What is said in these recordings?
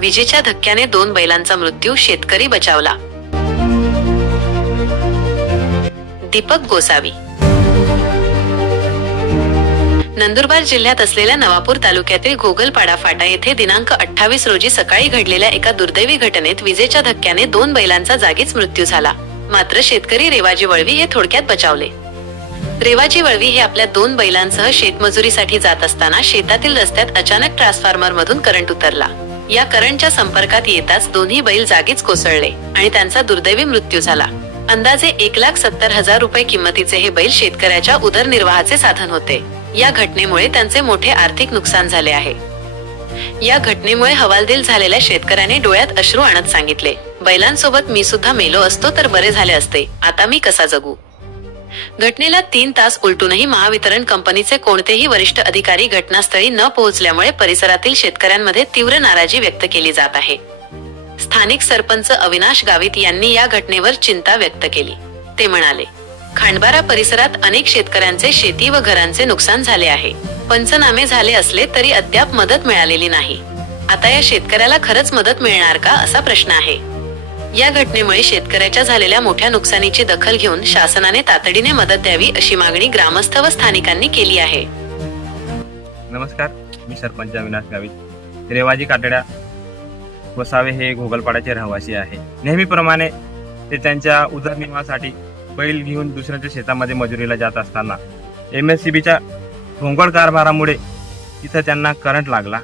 विजेच्या धक्क्याने दोन बैलांचा मृत्यू शेतकरी बचावला. दीपक गोसावी. नंदुरबार जिल्ह्यात असलेल्या नवापूर तालुक्यातील गोगलपाडा फाटा येथे दिनांक अठ्ठावीस रोजी सकाळी घडलेल्या एका दुर्दैवी घटनेत विजेच्या धक्क्याने दोन बैलांचा जागीच मृत्यू झाला. मात्र शेतकरी रेवाजी वळवी हे थोडक्यात बचावले. रेवाजी वळवी हे आपल्या दोन बैलांसह शेतमजुरीसाठी जात असताना शेतातील रस्त्यात अचानक ट्रान्सफॉर्मर मधून करंट उतरला. या करंटच्या संपर्कात येताच दोन्ही बैल जागीच कोसळले आणि त्यांचा दुर्दैवी मृत्यू झाला. अंदाजे एक लाख सत्तर हजार रुपये किंमतीचे हे बैल शेतकऱ्याच्या उदरनिर्वाहाचे साधन होते. या घटनेमुळे त्यांचे मोठे आर्थिक नुकसान झाले आहे. या घटनेमुळे हवालदिल झालेल्या शेतकऱ्याने डोळ्यात अश्रू आणत सांगितले. बैलांसोबत मी सुद्धा मेलो असतो तर बरे झाले असते. आता मी कसा जगू? घटनेला तीन तास उलटूनही महावितरण कंपनीचे कोणतेही वरिष्ठ अधिकारी घटनास्थळी न पोहोचल्यामुळे परिसरातील शेतकऱ्यांमध्ये तीव्र नाराजी व्यक्त केली जात आहे. स्थानिक सरपंच अविनाश गावित यांनी या घटनेवर चिंता व्यक्त केली. ते म्हणाले खांडबारा परिसरात अनेक शेतकऱ्यांचे शेती व घरांचे नुकसान झाले आहे. पंचनामे झाले असले तरी अद्याप मदत मिळालेली नाही. आता या शेतकऱ्याला खरंच मदत मिळणार का असा प्रश्न आहे. या घटनेमुळे शेतकऱ्याच्या झालेल्या मोठ्या नुकसानीची दखल घेऊन शासनाने तातडीने मदत द्यावी अशी मागणी ग्रामस्थ व स्थानिकांनी केली आहे. नमस्कार मी सरपंच अविनाश गावित. रेवाजी कातड्या वसावे हे घोगलपाड्याचे रहिवासी आहे. नेहमीप्रमाणे ते त्यांच्या उदरनिर्वाहासाठी बैल घेऊन दुसऱ्याच्या शेतामध्ये मजुरीला जात असताना एम एस सी बीच्या घोंगड कारभारामुळे तिथं त्यांना करंट लागला.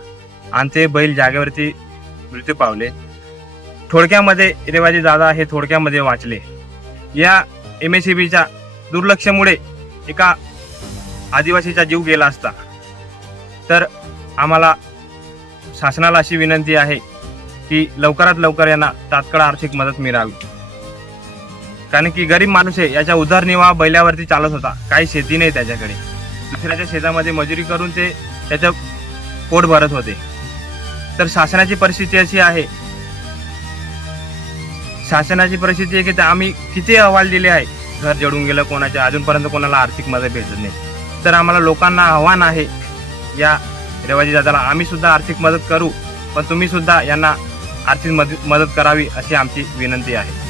आणि ते बैल जागेवरती मृत्यू पावले. थोडक्यामध्ये रेवाजी दादा हे थोडक्यामध्ये वाचले. या एम एस सी बीच्या दुर्लक्षामुळे एका आदिवासीचा जीव गेला असता. तर आम्हाला शासनाला अशी विनंती आहे की लवकरात लवकर यांना तात्काळ आर्थिक मदत मिळावी. कारण की गरीब माणूस आहे याच्या उदरनिर्वाह बैलावरती चालत होता. काही शेती नाही त्याच्याकडे. दुसऱ्याच्या शेतामध्ये मजुरी करून ते त्याचं पोट भरत होते. तर शासनाची परिस्थिती अशी आहे शासनाची परिस्थिती आहे की आम्ही किती अहवाल दिले आहे घर जडून गेलं कोणाच्या अजूनपर्यंत कोणाला आर्थिक मदत भेटत नाही. तर आम्हाला लोकांना आव्हान आहे या रेवाजी दादाला आम्ही सुद्धा आर्थिक मदत करू पण तुम्ही सुद्धा यांना आर्थिक मदत मदत करावी अशी आमची विनंती आहे.